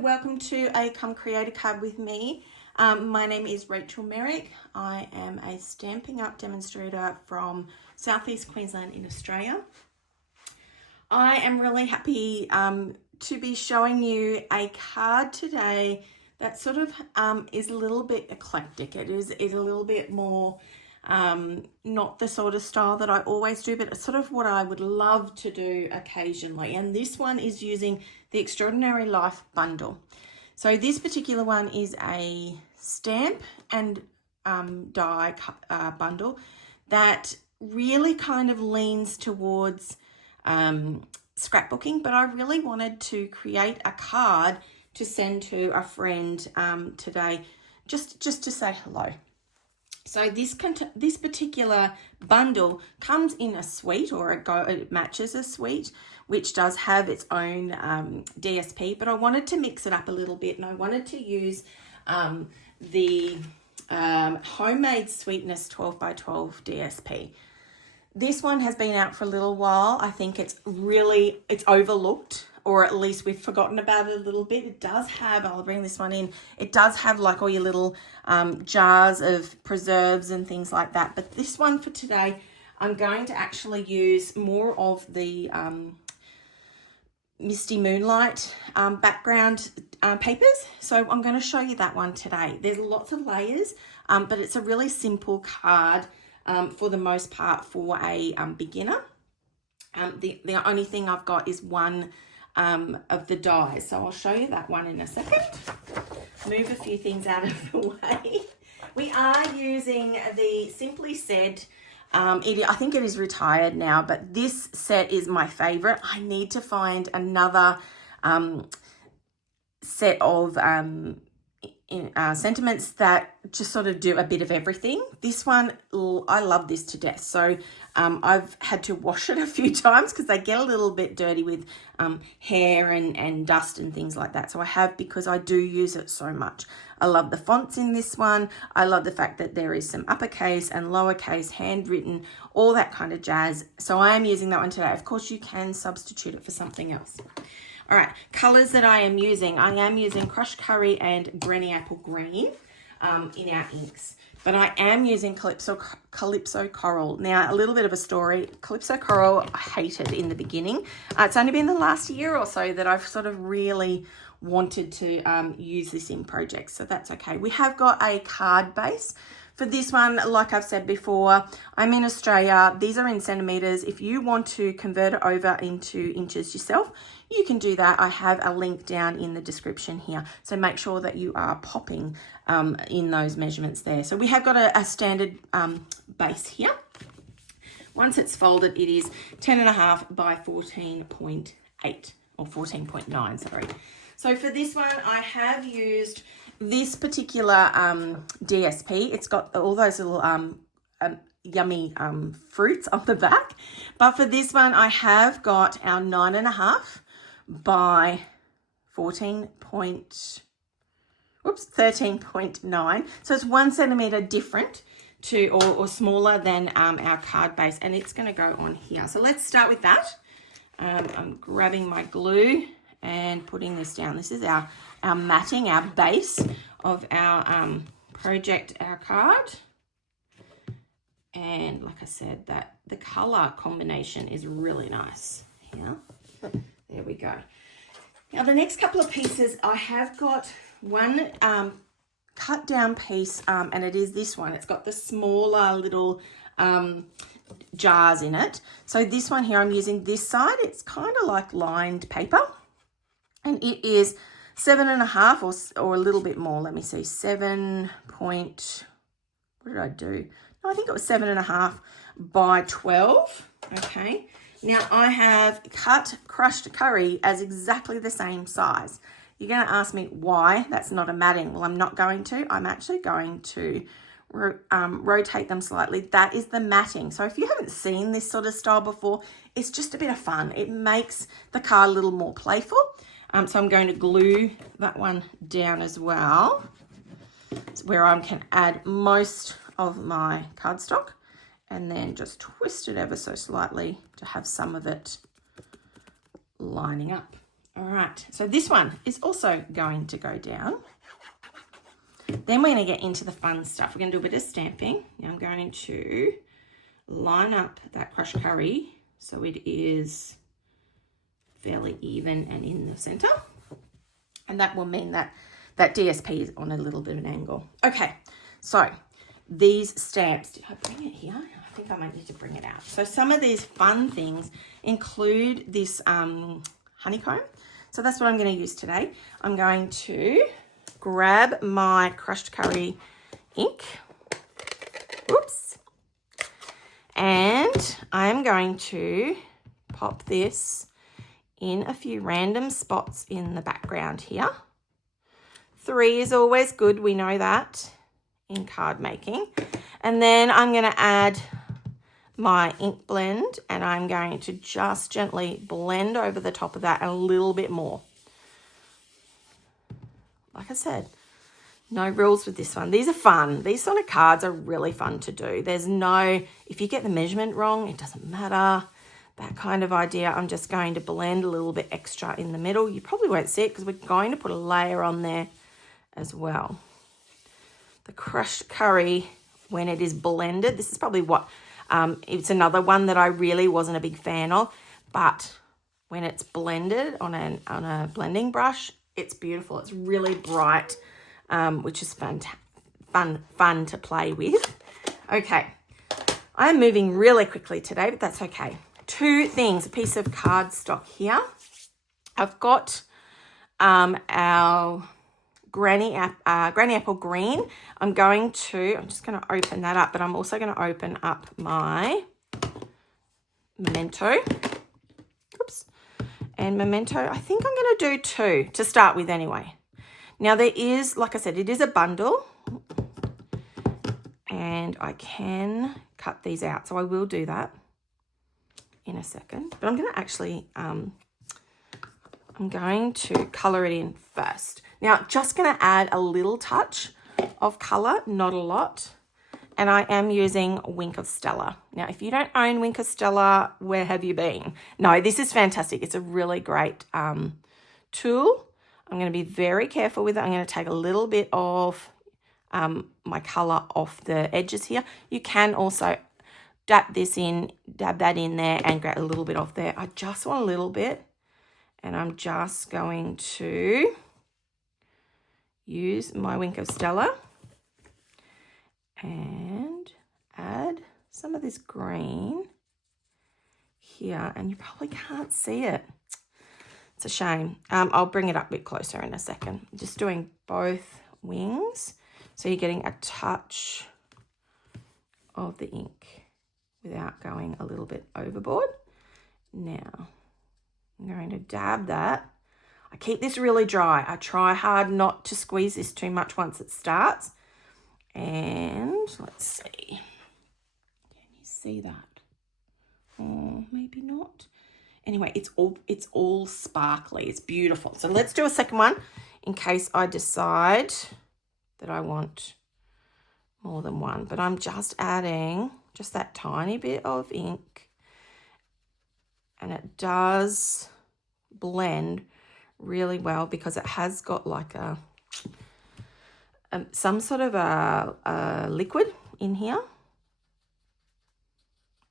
Welcome to a Come Create a Card with me. My name is Rachael Merrick. I am a Stampin' Up demonstrator from Southeast Queensland in Australia. I am really happy to be showing you a card today that sort of is a little bit eclectic. It is a little bit more not the sort of style that I always do, but it's sort of what I would love to do occasionally. And this one is using the Extraordinary Life bundle. So this particular one is a stamp and die bundle that really kind of leans towards scrapbooking, but I really wanted to create a card to send to a friend today, just to say hello. So this particular bundle comes in a suite, or it matches a suite, which does have its own DSP, but I wanted to mix it up a little bit, and I wanted to use the Homemade Sweetness 12x12 DSP. This one has been out for a little while. I think it's overlooked, or at least we've forgotten about it a little bit. It does have, I'll bring this one in, it does have like all your little jars of preserves and things like that. But this one for today, I'm going to actually use more of the Misty Moonlight background papers. So I'm going to show you that one today. There's lots of layers, but it's a really simple card for the most part for a beginner. The only thing I've got is one of the dies, so I'll show you that one in a second. Move a few things out of the way. We are using the Simply Said, I think it is retired now, but this set is my favorite. I need to find another set of sentiments that just sort of do a bit of everything. This one, I love this to death. So I've had to wash it a few times because they get a little bit dirty with hair and dust and things like that. So I have, because I do use it so much. I love the fonts in this one. I love the fact that there is some uppercase and lowercase, handwritten, all that kind of jazz. So I am using that one today. Of course, you can substitute it for something else. All right, colours that I am using crushed curry and granny apple green in our inks. But I am using Calypso Coral. Now, a little bit of a story. Calypso Coral, I hated in the beginning. It's only been the last year or so that I've sort of really wanted to use this in projects, so that's okay. We have got a card base. For this one, like I've said before, I'm in Australia. These are in centimetres. If you want to convert it over into inches yourself, you can do that. I have a link down in the description here. So make sure that you are popping in those measurements there. So we have got a standard base here. Once it's folded, it is 10.5 by 14.8 or 14.9, sorry. So for this one, I have used this particular DSP. It's got all those little yummy fruits on the back. But for this one, I have got our 9.5 by 13.9. So it's 1 centimetre different to or smaller than our card base, and it's going to go on here. So let's start with that. I'm grabbing my glue and putting this down. This is our matting, our base of our project, our card. And like I said, that the color combination is really nice here. There we go. Now the next couple of pieces, I have got one cut down piece, and it is this one. It's got the smaller little jars in it. So this one here, I'm using this side. It's kind of like lined paper, and it is 7.5 or a little bit more. Let me see, 7 point, what did I do? No, I think it was 7.5 by 12. Okay. Now I have cut crushed curry as exactly the same size. You're going to ask me why that's not a matting. Well, I'm not going to. I'm actually going to rotate them slightly. That is the matting. So if you haven't seen this sort of style before, it's just a bit of fun. It makes the card a little more playful. So I'm going to glue that one down as well. It's where I can add most of my cardstock. and then just twist it ever so slightly to have some of it lining up. All right, so this one is also going to go down. Then we're going to get into the fun stuff. We're going to do a bit of stamping. Now I'm going to line up that crushed curry so it is fairly even and in the center. And that will mean that that DSP is on a little bit of an angle. Okay, so these stamps, did I bring it here? I think I might need to bring it out. So some of these fun things include this honeycomb. So that's what I'm going to use today. I'm going to grab my crushed curry ink. Oops. And I'm going to pop this in a few random spots in the background here. 3 is always good, we know that, in card making. And then I'm going to add my ink blend, and I'm going to just gently blend over the top of that a little bit more. Like I said, no rules with this one. These are fun. These sort of cards are really fun to do. There's no, if you get the measurement wrong, it doesn't matter. That kind of idea. I'm just going to blend a little bit extra in the middle. You probably won't see it because we're going to put a layer on there as well. The crushed curry, when it is blended, this is probably what, it's another one that I really wasn't a big fan of, but when it's blended on a blending brush, it's beautiful. It's really bright, which is fun to play with. Okay, I'm moving really quickly today, but that's okay. 2 things, a piece of cardstock here. I've got our Granny Apple Green. I'm just going to open that up, but I'm also going to open up my Memento. Oops. And Memento, I think I'm going to do 2 to start with anyway. Now there is, like I said, it is a bundle, and I can cut these out, so I will do that in a second. But I'm going to actually, I'm going to colour it in first. Now, just going to add a little touch of colour, not a lot. And I am using Wink of Stella. Now, if you don't own Wink of Stella, where have you been? No, this is fantastic. It's a really great tool. I'm going to be very careful with it. I'm going to take a little bit of my colour off the edges here. You can also dab that in there and get a little bit off there. I just want a little bit. And I'm just going to use my Wink of Stella and add some of this green here. And you probably can't see it. It's a shame. I'll bring it up a bit closer in a second. Just doing both wings. So you're getting a touch of the ink without going a little bit overboard. Now, I'm going to dab that. I keep this really dry. I try hard not to squeeze this too much once it starts. And let's see. Can you see that? Oh, maybe not. Anyway, it's all sparkly. It's beautiful. So let's do a second one in case I decide that I want more than one. But I'm just adding just that tiny bit of ink. And it does blend really well because it has got like some sort of a liquid in here.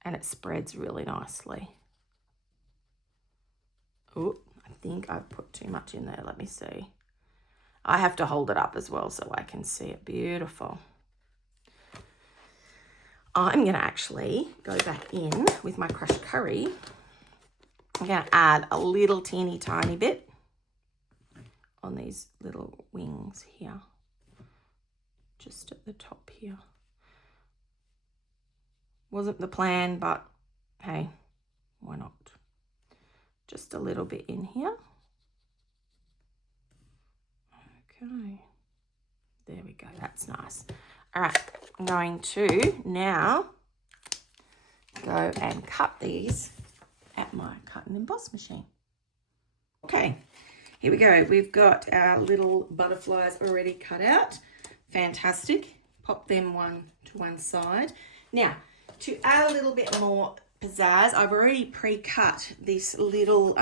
And it spreads really nicely. Oh, I think I've put too much in there. Let me see. I have to hold it up as well so I can see it. Beautiful. I'm going to actually go back in with my crushed curry. I'm going to add a little teeny tiny bit on these little wings here. Just at the top here. Wasn't the plan, but hey, why not? Just a little bit in here. Okay. There we go. That's nice. All right. I'm going to now go and cut these at my cut and emboss machine. Okay. Here we go. We've got our little butterflies already cut out. Fantastic. Pop them one to one side. Now, To add a little bit more pizzazz, I've already pre-cut this little,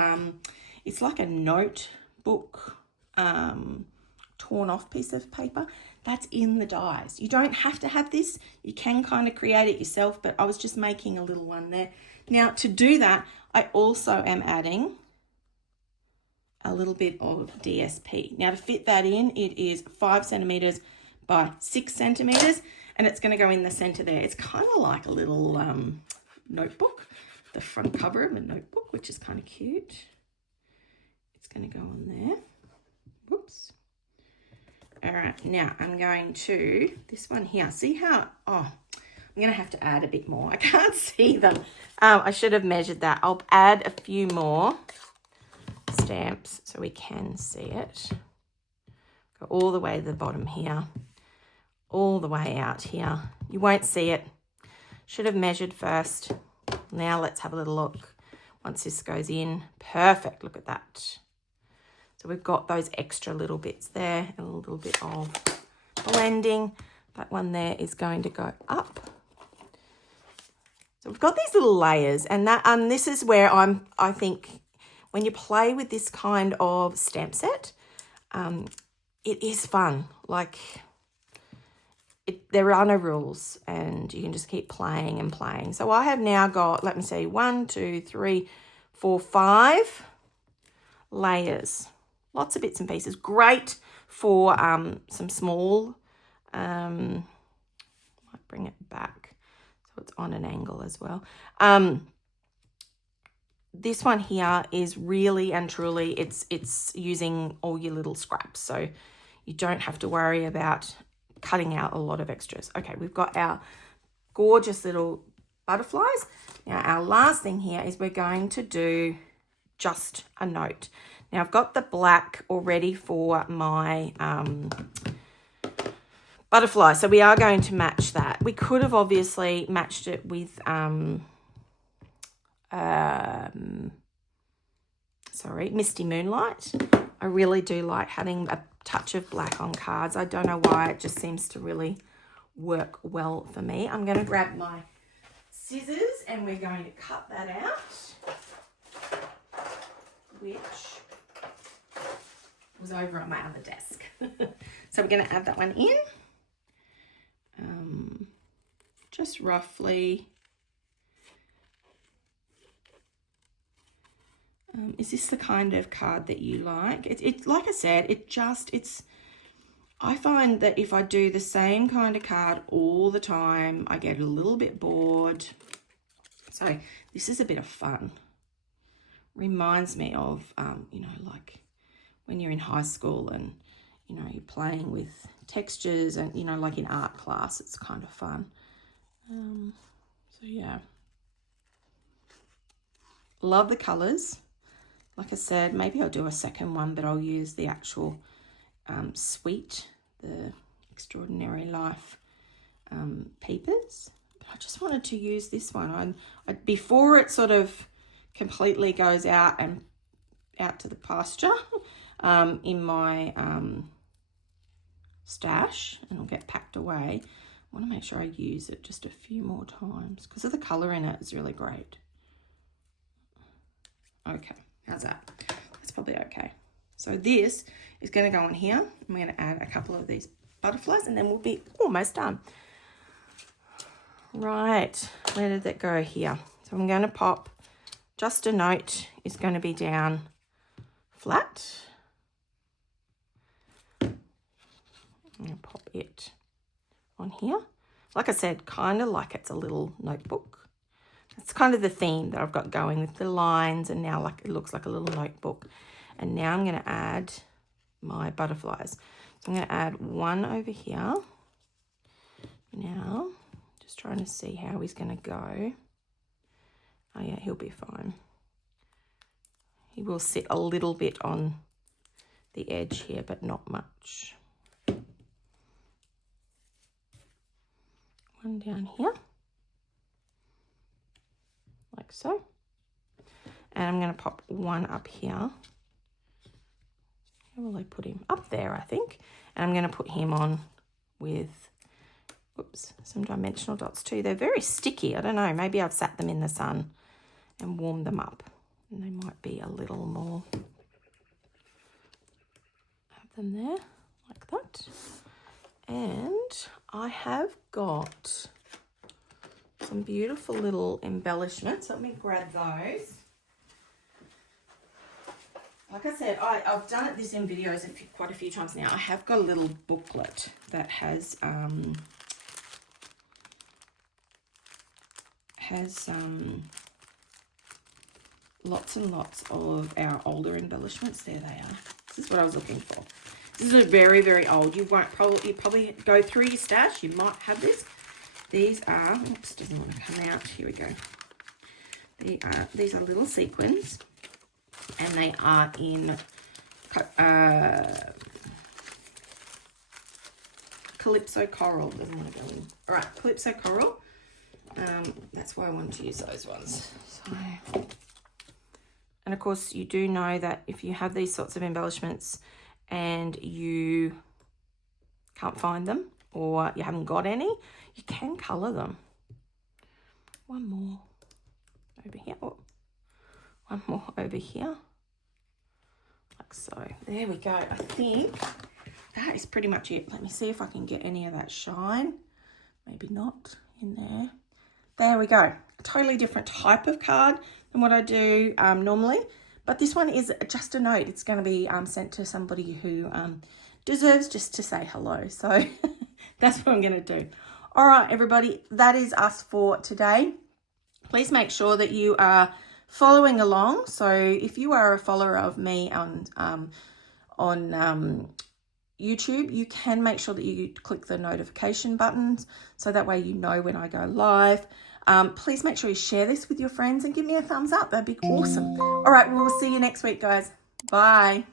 it's like a notebook, torn off piece of paper. That's in the dies. You don't have to have this. You can kind of create it yourself, but I was just making a little one there. Now, to do that, I also am adding a little bit of DSP. Now, to fit that in, it is 5 centimeters by 6 centimeters, and it's going to go in the center there. It's kind of like a little notebook, the front cover of a notebook, which is kind of cute. It's going to go on there. Whoops. All right, now I'm going to, this one here, see how, I'm going to have to add a bit more. I can't see them. I should have measured that. I'll add a few more stamps so we can see it. Go all the way to the bottom here, all the way out here. You won't see it. Should have measured first. Now let's have a little look. Once this goes in, perfect, look at that. So we've got those extra little bits there, and a little bit of blending. That one there is going to go up. So we've got these little layers, and that this is where I think when you play with this kind of stamp set, it is fun. Like, there are no rules, and you can just keep playing and playing. So I have now got, let me see, 1, 2, 3, 4, 5 layers. Lots of bits and pieces. Great for some small, might bring it back so it's on an angle as well. This one here is really and truly, it's using all your little scraps. So you don't have to worry about cutting out a lot of extras. Okay, we've got our gorgeous little butterflies. Now our last thing here is we're going to do just a note. Now I've got the black already for my butterfly, so we are going to match that. We could have obviously matched it with Misty Moonlight. I really do like having a touch of black on cards. I don't know why, it just seems to really work well for me. I'm going to grab my scissors and we're going to cut that out, which was over on my other desk. So we're going to add that one in. Just roughly. Is this the kind of card that you like? It's like I said, I find that if I do the same kind of card all the time, I get a little bit bored. So this is a bit of fun. Reminds me of, like when you're in high school and, you're playing with textures and, like in art class, it's kind of fun. So yeah. Love the colours. Like I said, maybe I'll do a second one, but I'll use the actual Sweet, the Extraordinary Life papers. But I just wanted to use this one. Before it sort of completely goes out to the pasture in my stash, and it'll get packed away. I want to make sure I use it just a few more times because of the colour in it. It's really great. Okay. How's that? That's probably okay. So this is going to go on here. I'm going to add a couple of these butterflies and then we'll be almost done. Right, where did that go here? So I'm going to pop, just a note is going to be down flat. I'm going to pop it on here. Like I said, kind of like it's a little notebook. It's kind of the theme that I've got going with the lines, and now like it looks like a little notebook. And now I'm going to add my butterflies. So I'm going to add one over here. Now, just trying to see how he's going to go. Oh yeah, he'll be fine. He will sit a little bit on the edge here, but not much. One down here. Like so. And I'm going to pop one up here. Where will I put him? Up there, I think. And I'm going to put him on with Oops, some dimensional dots too. They're very sticky. I don't know, maybe I've sat them in the sun and warmed them up. And they might be a little more. Have them there, like that. And I have got some beautiful little embellishments. Let me grab those. Like I said, I've done this in videos quite a few times now. I have got a little booklet that has lots and lots of our older embellishments. There they are. This is what I was looking for. This is a very, very old. You probably go through your stash. You might have this. These are, oops, doesn't want to come out. Here we go. These are little sequins, and they are in Calypso Coral. Doesn't want to go in. All right, Calypso Coral. That's why I wanted to use those ones. So, and of course, you do know that if you have these sorts of embellishments and you can't find them or you haven't got any, you can colour them. One more over here. Oh, one more over here. Like so. There we go. I think that is pretty much it. Let me see if I can get any of that shine. Maybe not in there. There we go. A totally different type of card than what I do normally. But this one is just a note. It's going to be sent to somebody who deserves just to say hello. So that's what I'm going to do. All right, everybody, that is us for today. Please make sure that you are following along. So if you are a follower of me on YouTube, you can make sure that you click the notification buttons so that way you know when I go live. Please make sure you share this with your friends and give me a thumbs up. That'd be awesome. All right, we'll see you next week, guys. Bye.